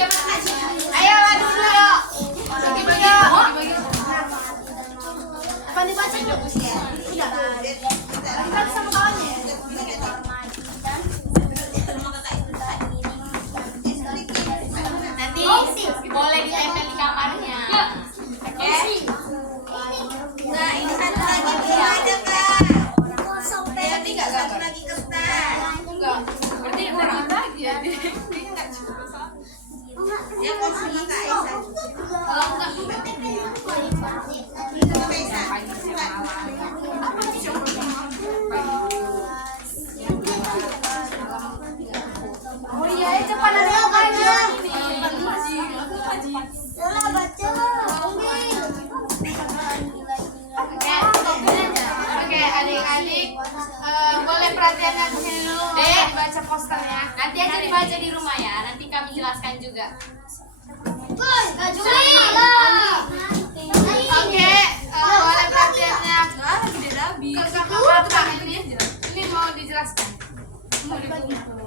Ayo adu dulu. Bagi-bagi. Apa dibaca dulu? Udah. Kita sama kawannya. Nanti boleh ditempel di kamarnya. Oke? Nah, ini satu lagi belum ada, Kak. Berarti nggak satu lagi kertas. Berarti orang lagi ya. Ya, kok sama Kak Aisyah. Kalau enggak Oh iya, cepat ada makanya. Oke, adik-adik boleh perhatiannya ke sini dulu. Dek, baca posternya. Nanti aja dibaca di rumah ya. Nanti kami jelaskan juga. Oke, boleh perhatiannya. Ini mau dijelaskan.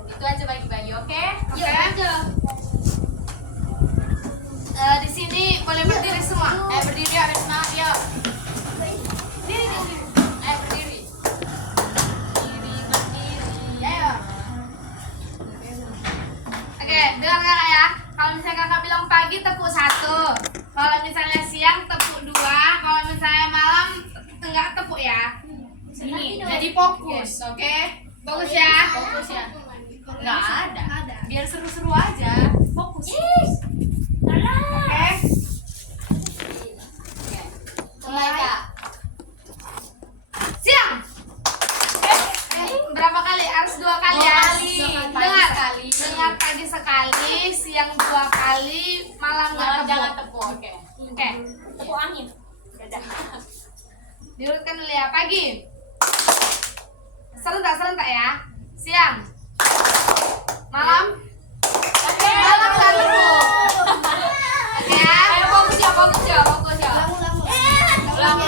Itu aja bagi-bagi, oke? Oke. Di sini boleh berdiri semua. Berdiri Arisna, yuk. Berdiri. Berdiri. Berdiri. Ayo. Oke, dengar kakak ya. Kalau misalnya kakak bilang pagi, tepuk 1. Kalau misalnya siang, tepuk 2. Kalau misalnya malam, enggak tepuk ya. Ini, jadi fokus, oke? Fokus ya. Fokus ya. Enggak ada. Biar seru-seru aja. Fokus. Oke. Mulai Kak. Siang. Berapa kali? Harus 2 kali ya. Dengar. Dengar pagi sekali, siang 2 kali, malam nggak tepuk. Jangan tepuk. Oke. Tepuk angin. Diurutkan dulu ya. Pagi. Serentak ya. Siang. Malam. Malam nggak tepuk. Oke ya. Ayo fokus ya. Ulang.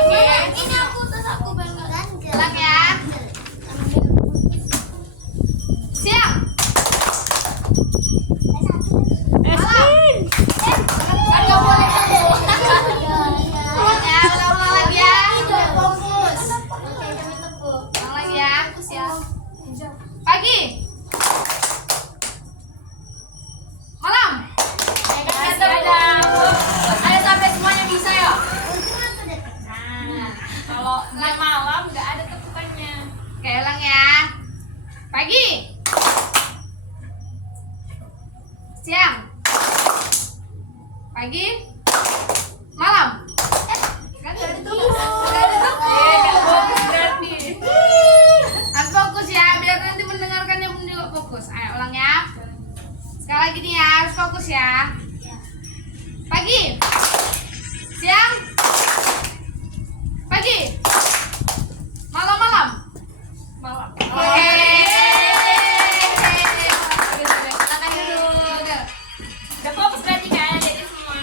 Oke. Ini aku banget. Ulang ya. Siang. Malam. Kan nggak boleh tepuk. Ya, ulang lagi ya. Fokus. Ulang lagi ya. Pagi. Malam. Ayo sampai semuanya bisa ya. Kalau nggak malam nggak ada tepukannya. Oke, ulang ya. Pagi. Siang. Pagi. Malam. Kan nggak ada tepuk. Nggak fokus berarti. Harus fokus ya, biar nanti mendengarkannya pun juga fokus. Ayo ulang ya. Sekali lagi nih ya, harus fokus ya. Pagi. Siang. Pagi. Malam. Oke. Silakan duduk. Udah fokus berarti kan jadi semua.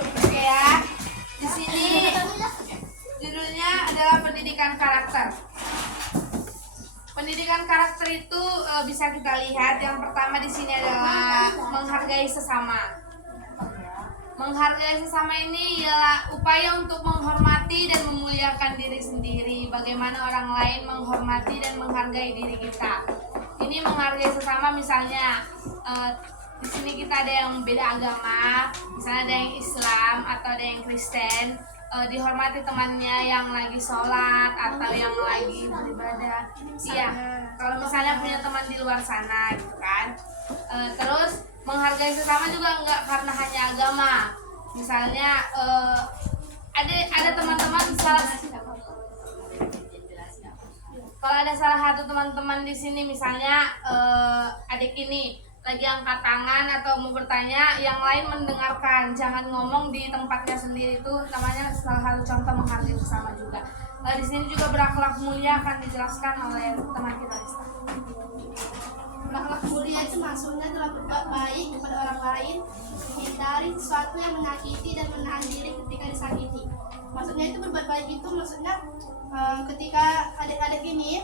Oke ya. Di sini judulnya adalah pendidikan karakter. Pendidikan karakter itu bisa kita lihat yang pertama di sini adalah menghargai sesama. Menghargai sesama ini ialah upaya untuk menghormati dan memuliakan diri sendiri. Bagaimana orang lain menghormati dan menghargai diri kita. Ini menghargai sesama misalnya di sini kita ada yang beda agama, misalnya ada yang Islam atau ada yang Kristen. Dihormati temannya yang lagi sholat atau yang lagi beribadah. Iya, kalau misalnya punya teman di luar sana gitu kan. Terus menghargai sesama juga enggak karena hanya agama. Misalnya ada teman-teman kalau ada salah satu teman-teman di sini misalnya adik ini lagi angkat tangan atau mau bertanya, yang lain mendengarkan, jangan ngomong di tempatnya sendiri, itu namanya salah satu contoh menghargai sesama juga. Di sini juga berakhlak mulia akan dijelaskan oleh teman kita. Berakhlak mulia itu maksudnya adalah berbuat baik kepada orang lain, menghindari sesuatu yang menyakiti dan menahan diri ketika disakiti. Maksudnya itu berbuat baik itu maksudnya ketika adik-adik ini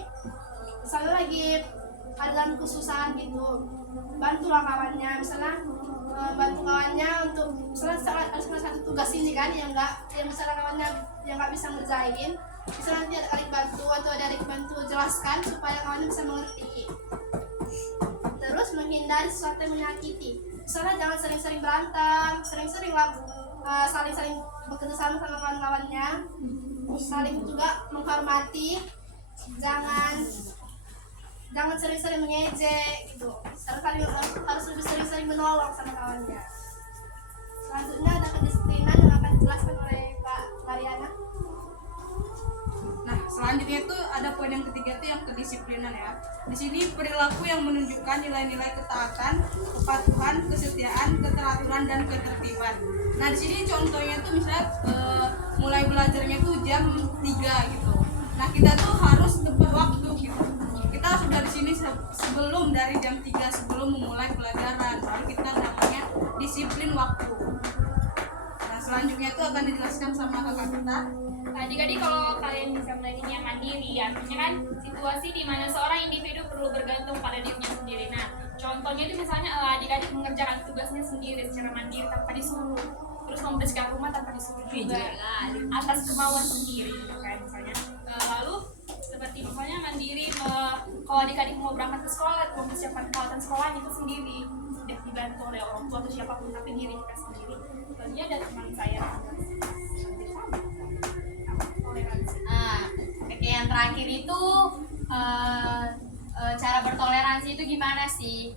misalnya lagi ada dalam kesusahan gitu, bantulah kawannya, misalnya bantu kawannya untuk misalnya ada salah satu tugas ini kan yang misalnya kawannya yang nggak bisa ngerjain, misalnya nanti ada kali bantu atau ada adik bantu jelaskan supaya kawannya bisa mengerti. Terus menghindari sesuatu yang menyakiti, misalnya jangan sering-sering berantem, sering-sering saling bekerja sama kawan-kawannya, saling juga menghormati, jangan sering-sering mengejek gitu, harus lebih sering-sering menolong sama kawannya. Selanjutnya ada kedisiplinan yang akan dijelaskan oleh Kak Mariana. Nah, selanjutnya itu ada poin yang ketiga itu yang kedisiplinan ya. Di sini perilaku yang menunjukkan nilai-nilai ketaatan, kepatuhan, kesetiaan, keteraturan dan ketertiban. Nah, di sini contohnya itu misalnya mulai belajarnya itu jam 3 gitu. Nah, kita tuh harus tepat waktu gitu. Kita sudah di sini sebelum dari jam 3 sebelum memulai pelajaran. Baru kita namanya disiplin waktu. Nah, selanjutnya itu akan dijelaskan sama kakak kita. Nah, adik-adik kalau kalian bisa belajarnya mandiri, artinya kan situasi di mana seorang individu perlu bergantung pada dirinya sendiri. Nah, contohnya itu misalnya adik-adik mengerjakan tugasnya sendiri secara mandiri tanpa disuruh, terus membersihkan rumah tanpa disuruh juga, atas kemauan sendiri gitu kan misalnya. Lalu seperti misalnya mandiri, kalau adik-adik mau berangkat ke sekolah, mau mempersiapkan peralatan sekolahnya itu sendiri, tidak dibantu oleh orang tua atau siapapun, tapi diri kita sendiri. Lalu ada teman saya Oke, yang terakhir itu cara bertoleransi itu gimana sih?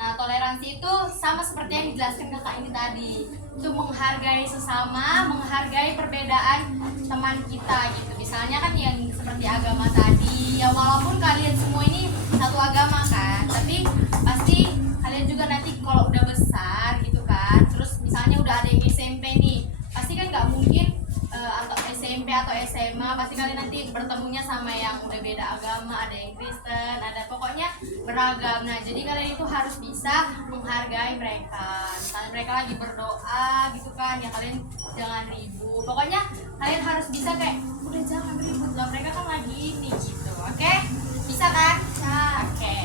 Nah, toleransi itu sama seperti yang dijelaskan kakak ini tadi, itu menghargai sesama, menghargai perbedaan teman kita gitu. Misalnya kan yang seperti agama tadi, ya walaupun kalian semua ini satu agama kan, tapi pasti kalian juga nanti kalau udah besar gitu kan, terus misalnya udah ada yang SMP nih, pasti kan nggak mungkin atau SMP atau SMA pasti kalian nanti bertemunya sama yang udah beda agama, ada yang Kristen, ada pokoknya beragam. Nah, jadi kalian itu harus bisa menghargai mereka. Misalnya mereka lagi berdoa gitu kan, ya kalian jangan ribut. Pokoknya kalian harus bisa kayak udah jangan ribut lah, mereka kan lagi ini gitu. Oke? Bisa kan? Oke.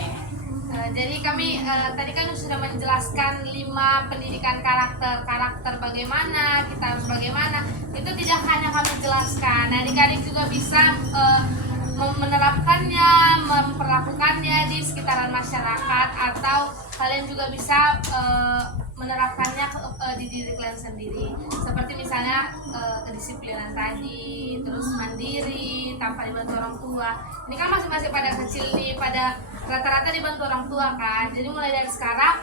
Jadi kami tadi kan sudah menjelaskan 5 pendidikan karakter bagaimana, kita harus bagaimana. Itu tidak hanya kami jelaskan, adik-adik juga bisa menerapkannya, memperlakukannya di sekitaran masyarakat, atau kalian juga bisa menerapkannya di diri kalian sendiri. Seperti misalnya kedisiplinan tadi, terus mandiri, tanpa dibantu orang tua. Ini kan masih pada kecil nih, pada rata-rata dibantu orang tua kan. Jadi mulai dari sekarang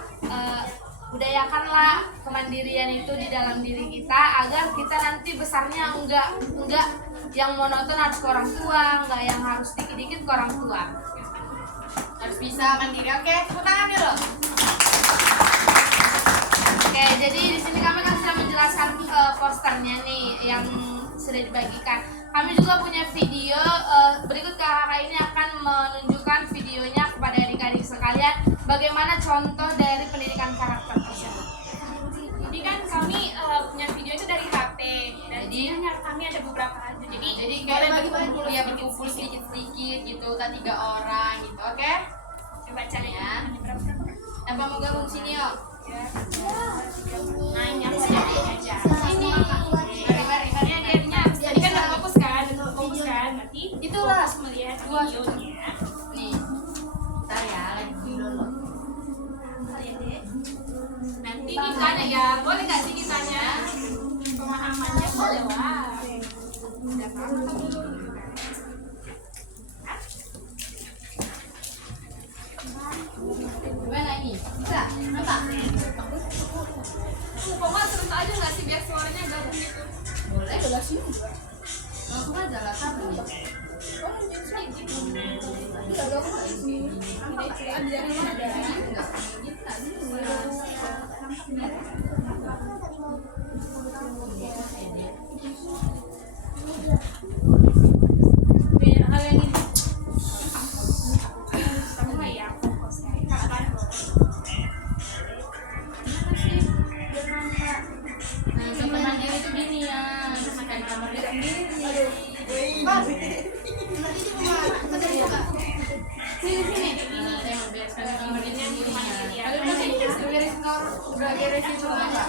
budayakanlah kemandirian itu di dalam diri kita, agar kita nanti besarnya enggak yang monoton harus ke orang tua, enggak yang harus dikit-dikit ke orang tua. Harus bisa mandiri. Oke, tepuk tangan dulu. Oke, jadi di sini kami kan sudah menjelaskan posternya nih yang sudah dibagikan. Kami juga punya video, berikut kakak ini akan menunjukkan videonya kepada adik-adik sekalian bagaimana contoh dari pendidikan karakter tersebut. Jadi kan kami punya video itu dari HP, dan Jadi kami ada beberapa lagu. jadi kayak berkumpul ya, berkumpul sedikit-sedikit gitu, kan 3 orang gitu. Oke? Coba cari Ya. berapa? Siapa mau gabung sini yuk? Nah, ini aku aja. Sini. Mari. Ini adik-adiknya, tadi kan udah fokus kan, berarti Itulah. harus melihat videonya. Nih. Bentar ya, lagi dulu. Nanti ditanya ya, boleh nggak sih ditanya pemahamannya boleh lah. Udah paham atau belum? Gimana ini? Bisa? Nampak? Pokoknya terus aja nggak sih biar suaranya gabung gitu. Boleh. Langsung aja lah, kan? Biar hal yang ini sama ya fokus kayak kakak. Nah, untuk mandiri itu gini ya, kayak kamar dia sendiri. Mas, nanti di rumah kerja juga. sini. Udah beresin semua Kak?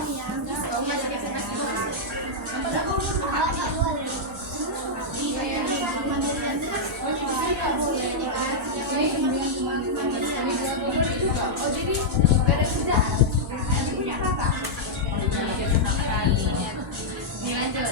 Oh jadi beresin dah. Punya kakak. Ini lanjut.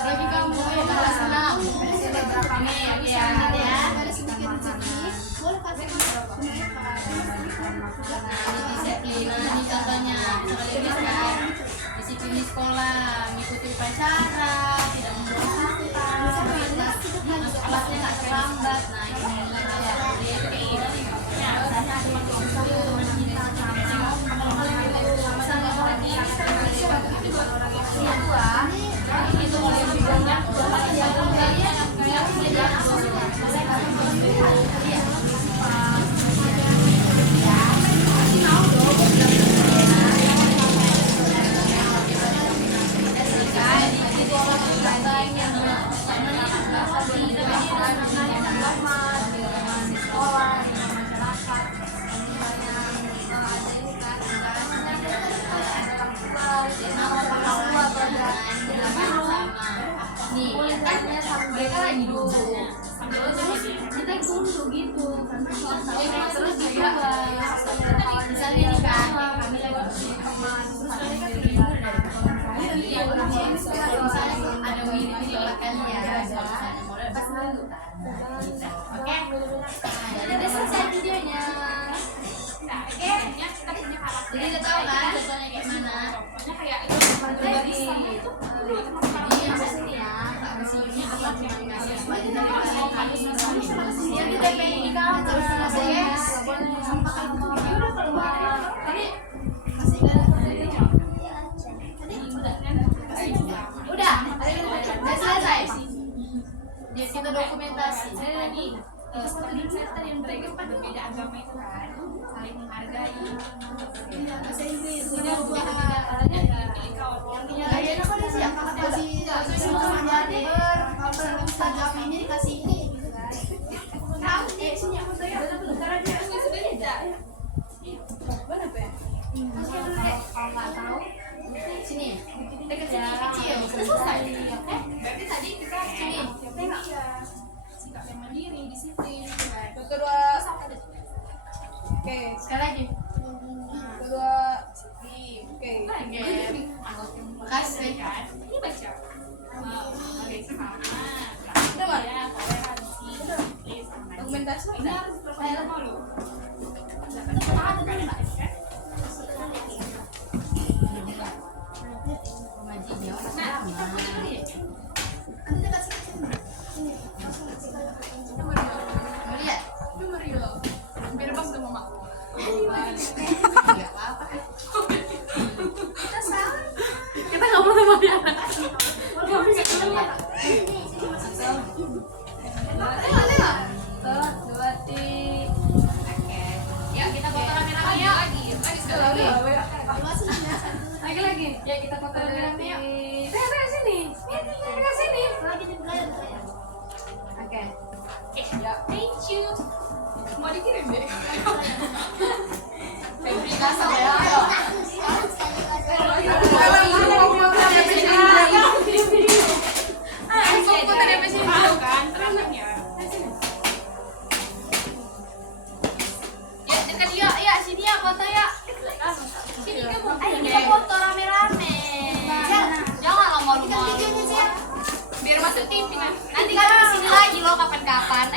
Jadi kamu kelas 6 berapa nih ya? Ada sedikit rezeki, boleh kasih Disiplin, ini contohnya disiplin di sekolah, mengikuti upacara, tidak membuang sampah, alatnya nggak terlambat. Nah itu mulai lebih banyak kita tunduk gitu terus juga misalnya nih kan ada wirid ditolakkan ya pas dulu oke jadi udah selesai videonya oke jadi udah tahu kan contohnya kayak mana kayak jadi yang sini ya tak mesinnya atau cuma ngasih sebagian dari yang di TPI di kantor udah keluar tadi udah selesai di situ dokumentasi jadi seperti saya tadi yang mereka pada beda agama itu kan saling menghargai bahasa Inggris. tidak caranya pilih kawan Kayaknya kok dia siap kasih semuanya deh. Kalau bisa jawab ini dikasih ini. Tahu deh sini aku saya bentar aja. Mana Pe? kalau nggak tahu sini dekat sini kecil sudah selesai oke berarti tadi kita sini sikap yang mandiri disiplin Kedua. Oke. sekali lagi Kedua. Oke. kasih kan ini baca oke sama Teman. ya toleransi disiplin sama Dokumentasi ini udah. harus berpengalaman dulu pengajinya nah kita punya tadi ya Nanti dikasih sini. mau lihat biar pas sama mama nggak apa-apa Kita salah. kita nggak boleh bayar Nggak bisa keluar. Ini sini masih saya. dua tiga oke ya kita foto rame-rame ya lagi sekali lagi Masih sini. lagi ya kita foto rame-rame yuk sini sini Lagi di belakang saya. oke ya thank you mau dikirim deh kasar ya ayo videonya sih ya. Biar masuk TV kan. Nanti kami kesini lagi loh kapan-kapan.